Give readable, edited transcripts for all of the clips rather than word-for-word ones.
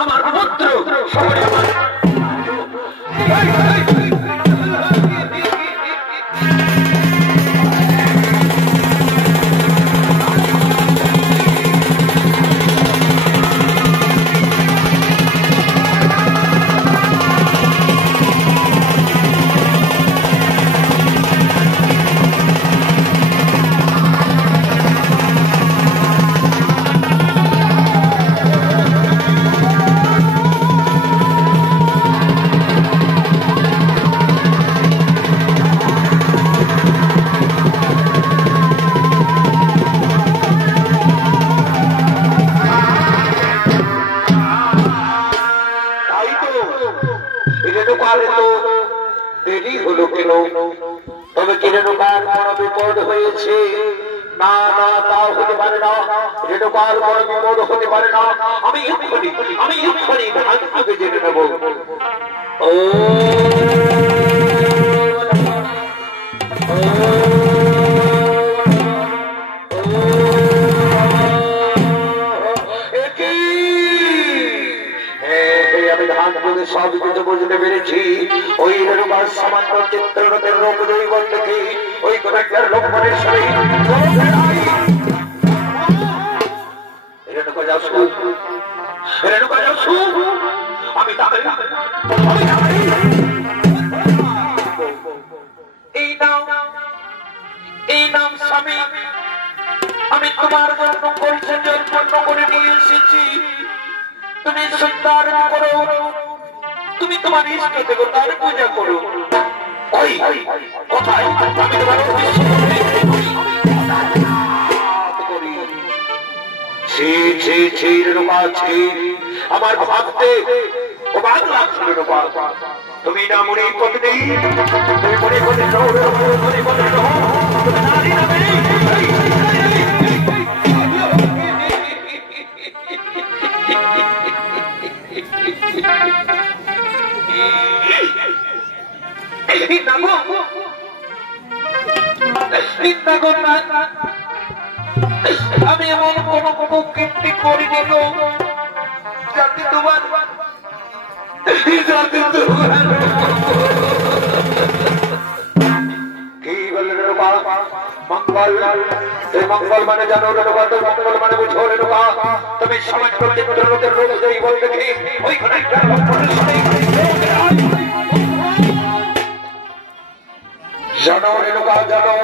আমার পুত্র সবাই আমার দেরি হলো কেন? তবে রেণুকার বড় বিপদ হয়েছে। না না, তা হতে পারে না। রেণুকার বড় বিপদ হতে পারে না। আমি এক্ষুনি ভাগ্যকে জেনে নেব। ও সব কিছু বুঝতে পেরেছি। ওই রেণুকার সামান্য চিত্ররথের রোগ দৈবন থেকে ওই কয়েকটার লক্ষণের সহিত রেণুকা যাচ্ছু, রেণুকা যাচ্ছু। আমি তাদের এই নাম স্বামী আমি তোমার জন্য পরিচর্যার জন্য করে নিয়ে এসেছি। তুমি সুন্দর করো, তুমি তোমার ইষ্ট দেবতার পূজা করো। ওই কোথায় আমি তোমার আমার ভাবতে অবাক লাগছিল। তুমি না মনে পত্নী, তুমি মনে করে আমি এমন কোন কীর্তি করিনি গো যাতে তোমার কি বললেন মঙ্গল? এই মঙ্গল মানে জানো রেণুকা, তো মঙ্গল মানে বুঝো রেণুকা। তুমি সমাজ চিত্র লোকের রোগ দৈবন দেখি ওইখানে জানো রেণুকা, জানো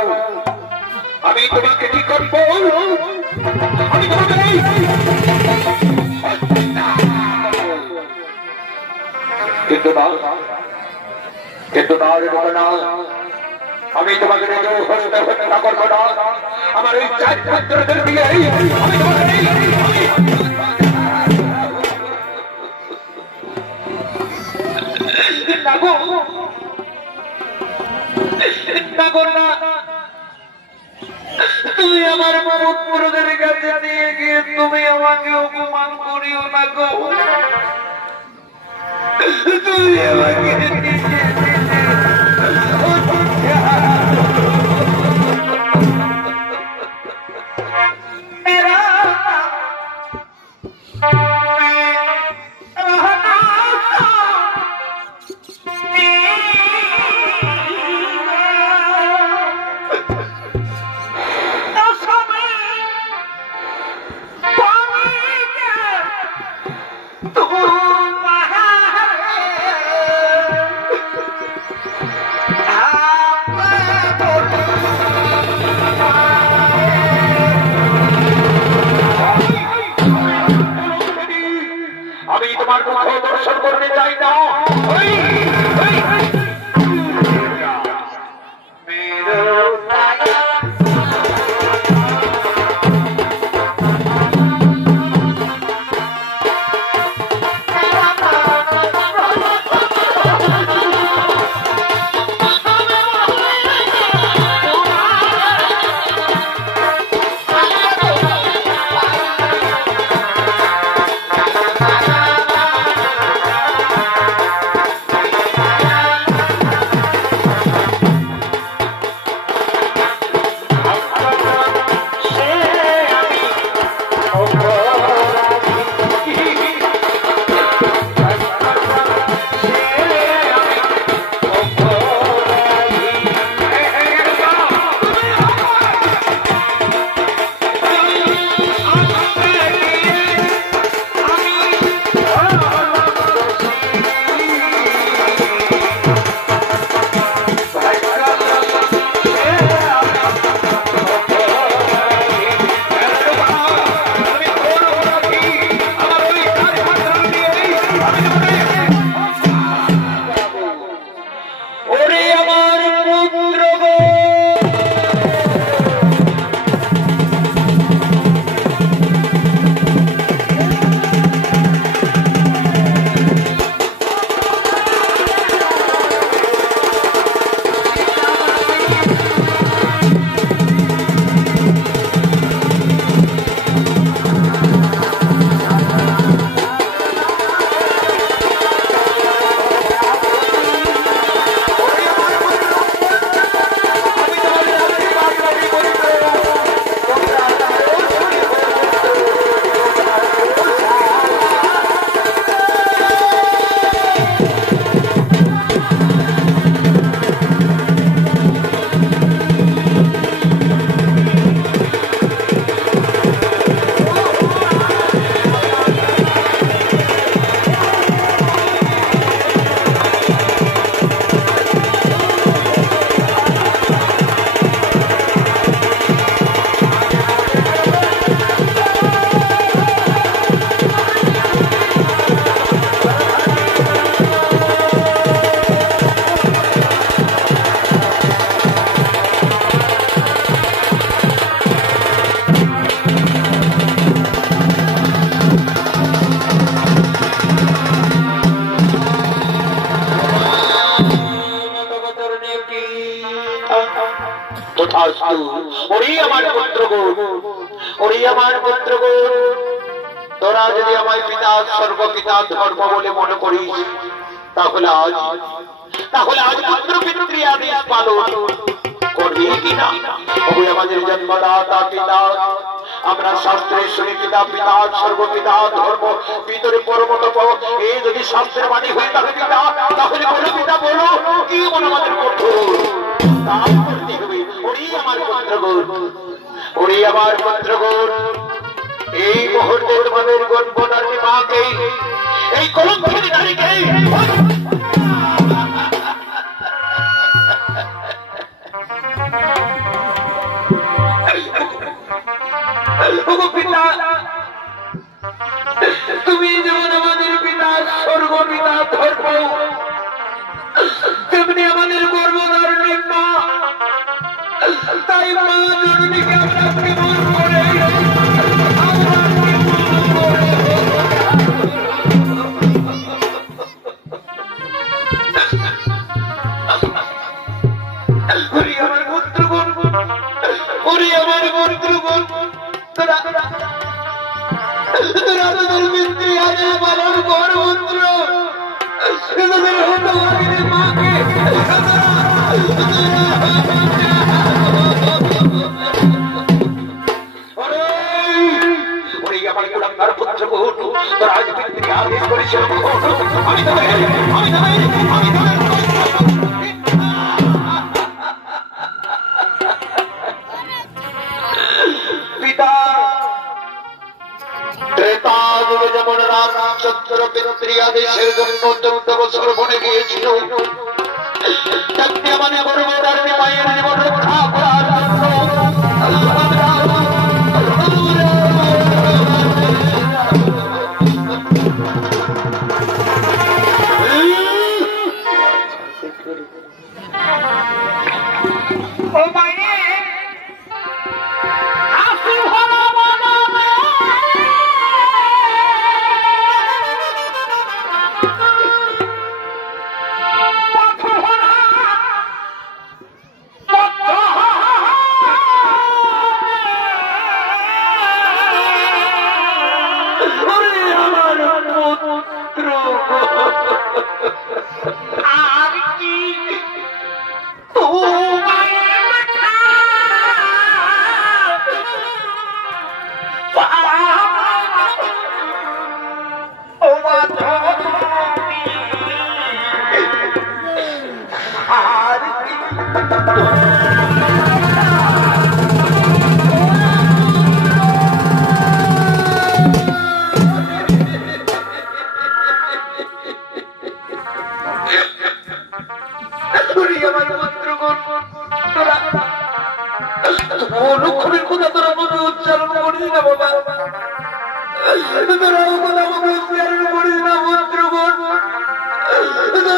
আমি তোমাকে কি করবো? আমি তোমাকে কিন্তু না রেণুকা না, আমি তোমাকে হত্যা করবো না। আমার এই চার পুত্রদের দিয়ে আমি তোমাকে তুমি আমার পুত্রদের কাছে নিয়ে গিয়ে তুমি আমাকে অপমান করিও না গো। তুমি আমাকে তোমার মুখ দর্শন করতে চাই না। আস্তু ওরে আমার পুত্রগণ, ওরে আমার পুত্রগণ, তোরা যদি আমায় পিতা সর্বপিতা ধর্ম বলে মনে করিস, তাহলে আজ পুত্র পিতৃ আদেশ পালন করবি কিনা? ওই আমাদের জন্মদাতা পিতা, আমরা শাস্ত্রে শুনি পিতা পিতা সর্বপিতা ধর্ম পিতরে পরমতপ। এই যদি শাস্ত্রের বাণী হয়ে থাকে পিতা, তাহলে বলো পিতা বলো কি মন আমাদের কঠোর তাই করতে হবে। ওরে আমার পুত্রগণ, ওরে আমার পুত্রগণ, এই মুহূর্তে তোমাদের গর্ভধারিণী মাকে, এই কলঙ্কিনী নারীকে পিতা, তুমি যেমন আমাদের পিতা স্বর্গ পিতা ধর্ম, তেমনি আমাদের গর্ভধারিণী মা। তাই মা জননীকে আমরা কেমন করে আমার পুত্র করবো, ওরে আমার পুত্র করবো, তোরা তোদের মিস্ত্রি আগে পালন কর পুত্র, তোদের হতো মাকে আমার পুত্র কহতু তোর আজ পিতৃ আদেশ করেছিল। পিতা ত্রেতা যুগে যেমন রামচন্দ্র পিতৃ আদেশের জন্য 14 বছর বনে গিয়েছিল, তেমনি মানে গর্ভধারিণী মায়ের জীবন রক্ষা করার জন্য অনুক্ষণের কথা তোরা মনে উচ্চারণ করিস না বাবা, তোরা আমাকে উচ্চারণ করিস না পুত্রগণ, তোরা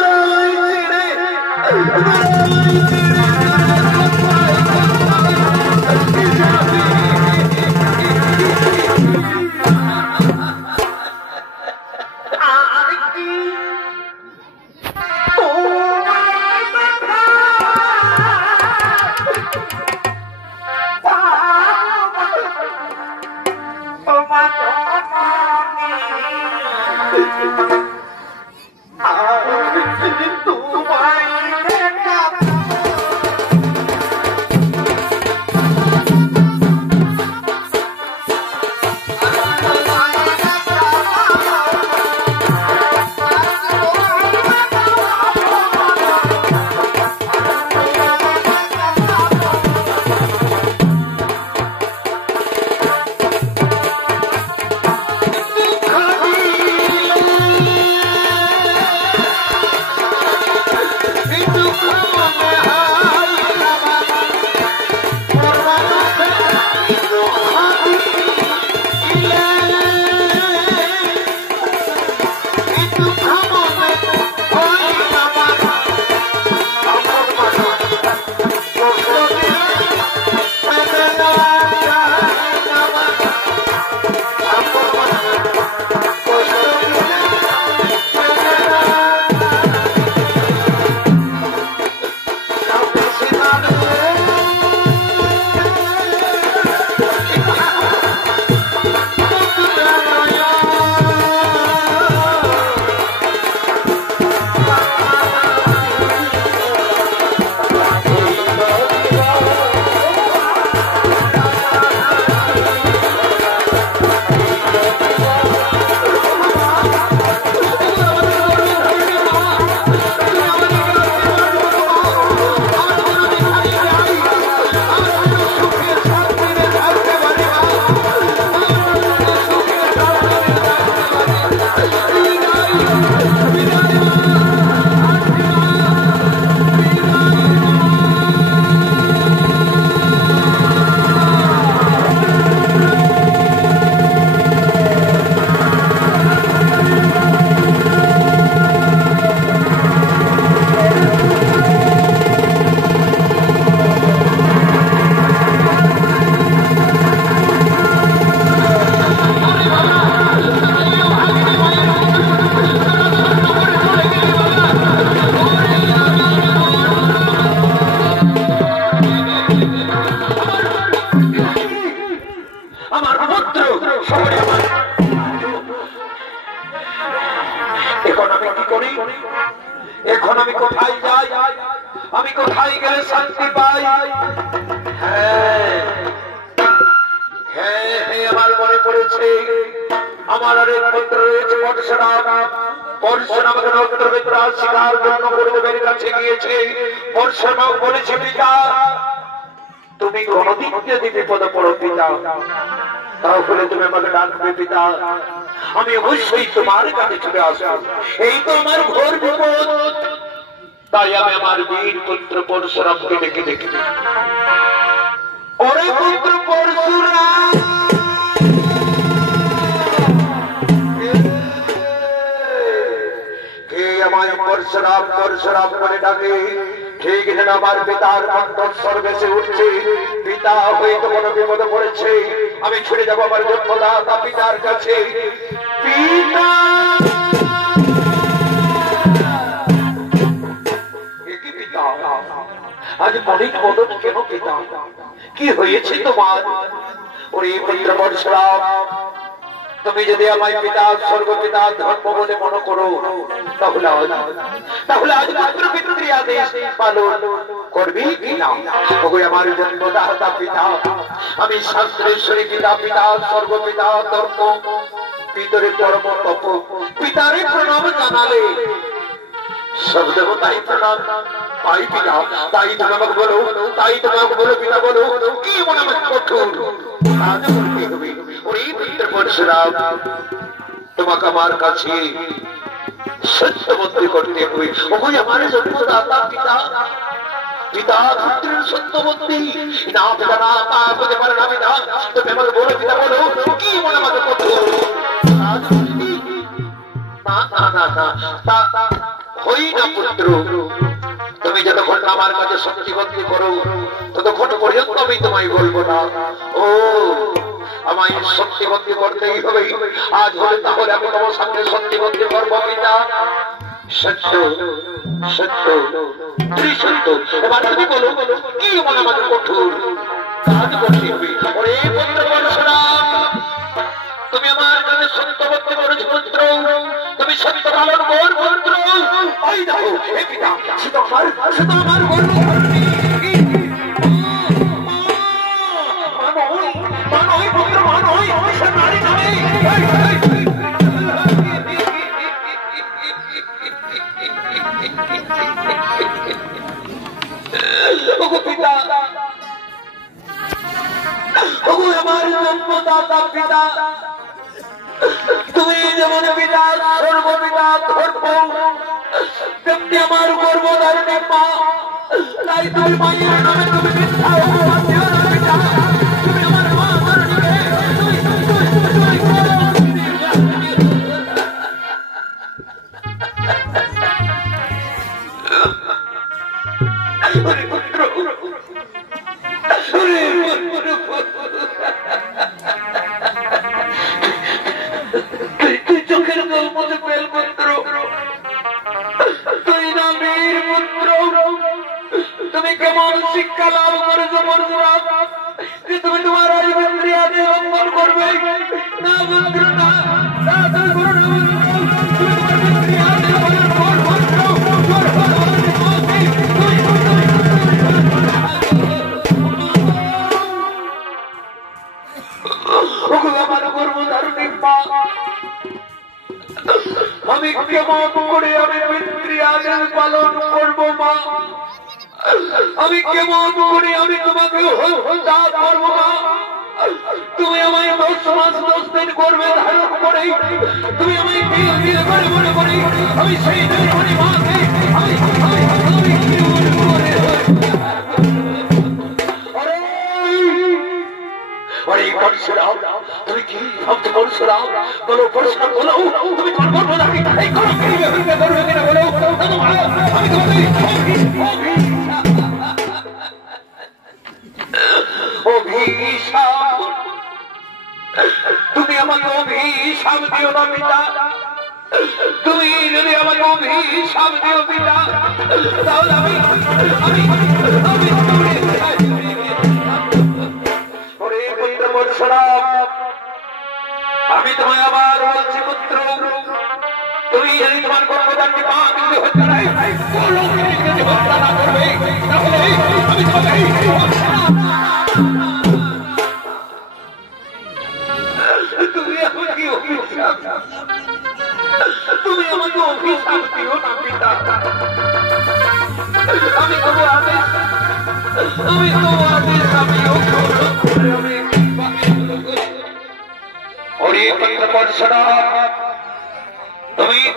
এখন আমি কোথায় যাই, আমি কোথায় গেলে শান্তি পাই? হ্যাঁ হ্যাঁ হ্যাঁ, আমার মনে পড়েছে, আমার আরেক পুত্র রয়েছে পরশুরাম। পরশুরাম আমাকে নক্ষত্রবিদ্যা শিকার জন্য গুরুদেবের কাছে গিয়েছে। পরশুরাম বলেছে, পিতা তুমি কোনদিন যদি বিপদে পড়ো পিতা, তাহলে তুমি আমাকে ডাকবে পিতা, আমি অবশ্যই তোমার কাছে ছুটে আসবো। এই তো আমার ঘোর বিপদ। তাই আমি আমার বীর পুত্র পরশুরামকে ডেকে ডেকে, ওরে পুত্র পরশুরাম, কে আমায় পরশুরাম পরশুরাম বলে ডাকে? ঠিক যেন আমার পিতার কণ্ঠস্বর ভেসে উঠছে। পিতা হয়তো কোনো বিপদে পড়েছে, আমি ছুটে যাবো আমার জন্মদাতা পিতার কাছে। পিতা, আজ অনেক মদন কেন পিতা? কি হয়েছে তোমার? ওরে পুত্র পরশুরাম, তুমি যদি আমায় পিতা স্বর্গপিতা ধর্ম বলে মনে করো, তাহলে আজ পুত্র পিতৃ আদেশ পালন করবি কিনা? ওই আমার জন্মদাতা পিতা, আমি শাস্ত্রেশ্বরী পিতা, পিতা স্বর্গপিতা ধর্ম পিতরে পরম তপ, পিতারে প্রণাম জানালে সব দেবতাই প্রণাম পাই পিতা। তাই তুমি আমাকে বলো, তাই তুমি আমাকে বলো পিতা, বলো কি মনে আমাকে কঠোর কাজ করতে হবে? ওরে পুত্র পরশুরাম, তোমাকে আমার কাছে সত্যবতী করতে হবে। ওই আমার জন্মদাতা পিতা, পিতা পুত্রের সত্যবতী না পিতা, না তা হতে পারে না পিতা। তুমি আমাকে বলো পিতা, বলো কি মনে আমাকে কঠোর কাজ করতে? না না না না, হই না পুত্র, তুমি যতক্ষণ আমার কাছে সত্যবতী করো ততক্ষণ পর্যন্ত আমি তোমায় বলবো না। ও আমায় সত্যবতী করতেই হবে। আজ হলে তাহলে আমি তোমার সামনে সত্যবতী করবো পিতা। সত্য সত্য ত্রিসত্য। এবার তুমি বলো কি মনে আমাদের কঠোর কাজ করতে হবে? ওরে পুত্র পরশুরাম, তুমি আমার কাছে সত্যবতী করেছ পুত্র, তুমি সত্য পালন কর পুত্র। ওই দেখো হে পিতা, সে তো আমার গর্ব করবি। আমার জন্মদাতা পিতা, তুমি যেমন পিতা সর্বপিতা ধর্ম, তেমনি আমার গর্ভধারিণী মা। তাই তুমি মায়ের নামে তুমি মিথ্যা অপবাদ দিও না পিতা। তুমি আমার মা ধরণীকে চোখের জল মধ্যে পেল পুত্র, তুই না বীর পুত্র। তুমি কেমন শিক্ষা লাভ করেছো পরশুরাম যে তুমি তোমার আইবেন্দ্রিয়াকে লঙ্ঘন করবে? না পুত্র, না তুমি করো না পুত্র, তুমি তোমার ইন্দ্রিয়াকে লঙ্ঘন আমার গর্ভধারিণী মা। আমি কেমন করে আমি পিতৃআদেশ পালন করবো মা? আমি কেমন করে আমি তোমাকে হত্যা করবো মা? তুমি আমায় 10 মাস 10 দিন গর্ভে ধারণ করে, তুমি আমায় বিয়ে বিয়ে করে মনে করে আমি সেই জন্মনি মাকে আমি পরশুরাম, তুমি কি ভাবছো পরশুরাম? বলো পরশুরাম, বলো তুমি কোন করবো নাকি? এই করো করবে কিনা বলো। আমি তোমাকে অভিশাপ, তুমি আমাকে অভিশাপ দিও না পিতা। তুমি যদি আমাকে অভিশাপ দিও পিতা, তাহলে আমি পরশুরাম, আমি তোমায় আবার বলছি পুত্র, তুমি যদি তোমার গর্ভদানকে মা কিন্তু হত্যা নাই যদি হত্যা না করবে তাহলে আমি তোমাকে তুমি আমাকে অভিশাপ তুমি আমাকে অভিশাপ দিও না পিতা আমি তবু আদেশ তুমি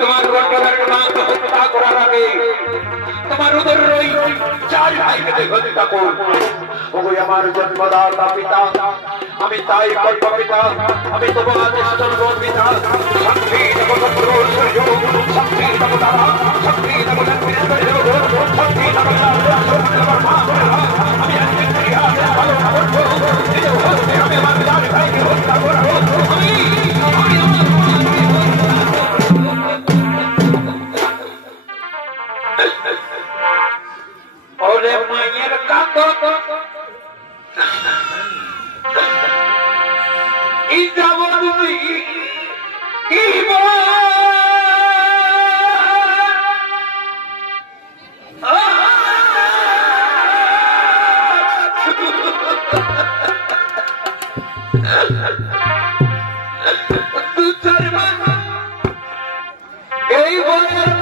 তোমার হত্যা করার আগে তোমার উদর চার ভাইকে হত্যা করবো আমার জন্মদাতা পিতা আমি তাই কল্প পিতা আমি তোমার আদেশ চলব পিতা শক্তি আমি আমার চার ভাইকে হত্যা করবো ওরে মায়ের কাঁদ এই যাব তুমি কি এই বলের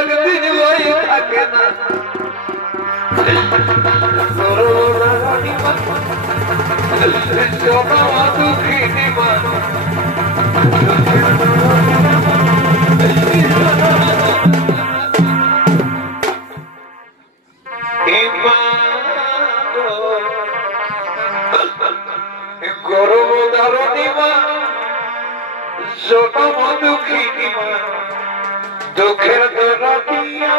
একদিন বই থাকে না দুঃখিনী গর্ভধারণী মা জনম দুঃখিনী মা দুঃখের ধরা দিয়া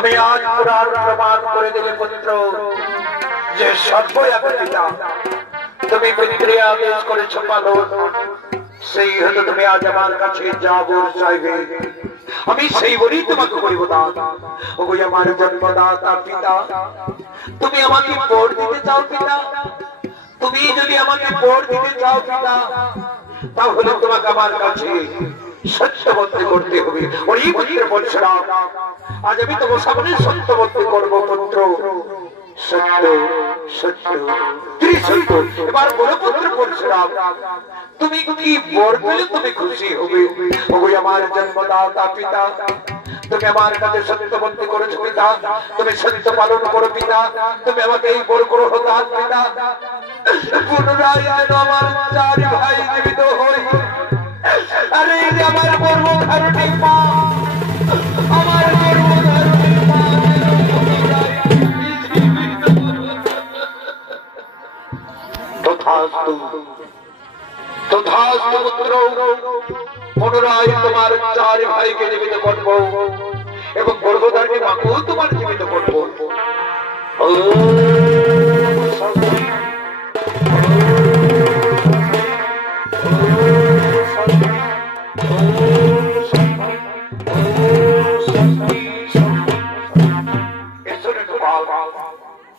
তুমি আজ পুরাণ প্রমাণ করে দিলে পুত্র যে সর্বই পিতা। তুমি পিতৃ আদেশ করেছ পালন, সেই হয়তো তুমি আজ আমার কাছে যা বল চাইবে আমি সেই বলেই তোমাকে করিব দান। ওগো আমার জন্মদাতা পিতা, তুমি আমাকে ভোট দিতে চাও পিতা, তুমি যদি আমাকে ভোট দিতে চাও পিতা, তাহলে তোমাকে আমার কাছে সত্যবর্তী করতে হবে। ওই পুত্রের বৎসরা আজ আমি তোমার সামনে সত্যবর্তী করবো পুত্র। সত্য সত্য ত্রিসত্য। এবার বলো পুত্র বৎসরা, তুমি কি বর পেলে তুমি খুশি হবে? ওগো আমার জন্মদাতা পিতা, তুমি আমার কাছে সত্যবর্তী করেছো পিতা, তুমি সত্য পালন করো পিতা, তুমি আমাকে এই বর করো দান পিতা। পুনরায় আমার চার ভাই জীবিত হই। আরে আমার গর্ভধারণী মা, আমার গর্ভধারণী মা তথাস্তু তথাস্তু পুত্র। পুনরায় তোমার চার ভাইকে জীবিত করব এবং গর্ভধারণী মাকেও তোমার জীবিত করব।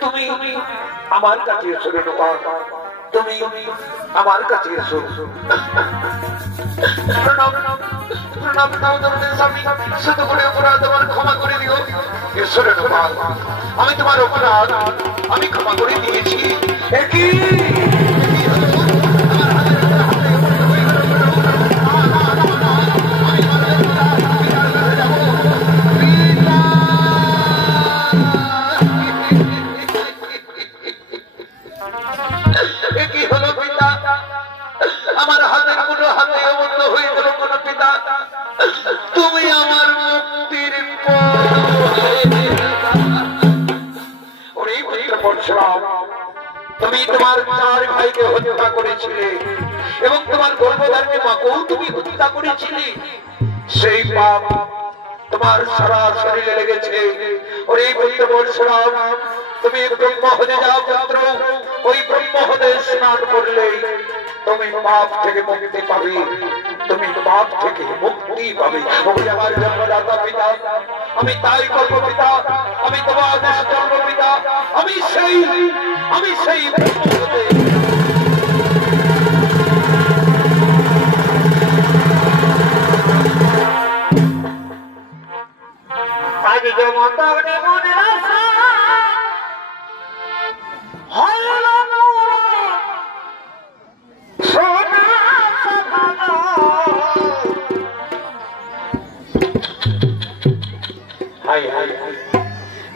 তুমি আমার কাছে এসো রেণুকা, তুমি আমার কাছে এসো। ক্ষমা করে দিও ঈশ্বরের অপরাধ, আমি তোমার অপরাধ আমি ক্ষমা করে দিয়েছি। কি হলো পিতা, আমার হাতের কোনো হাতে অবদ্ধ হয়ে গেল কোন পিতা, তুমি আমার মুক্তির তুমি তোমার চার ভাইকে হত্যা করেছিলে এবং তোমার গর্ভধারণী মাকেও তুমি হত্যা করেছিলে। সেই পাপ তোমার সারা শরীরে লেগেছে। ওরে পুত্র পরশুরাম, তুমি ব্রহ্মহদে যাও পুত্র, ওই ব্রহ্মহদে স্নান করলে তুমি পাপ থেকে মুক্তি পাবে, তুমি পাপ থেকে মুক্তি পাবে। ওই আমার জন্মদাতা পিতা, আমি তাই করবো পিতা, আমি তোমার আদেশ করবো পিতা, আমি সেই ব্রহ্মহদে আজ যেমন তবে মনে রাখা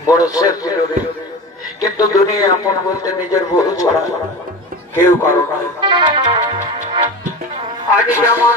বড় শেষ ছিল রে, কিন্তু দুনিয়া আপন বলতে নিজের বহু ছড়া কেউ কারো না। আজ যেমন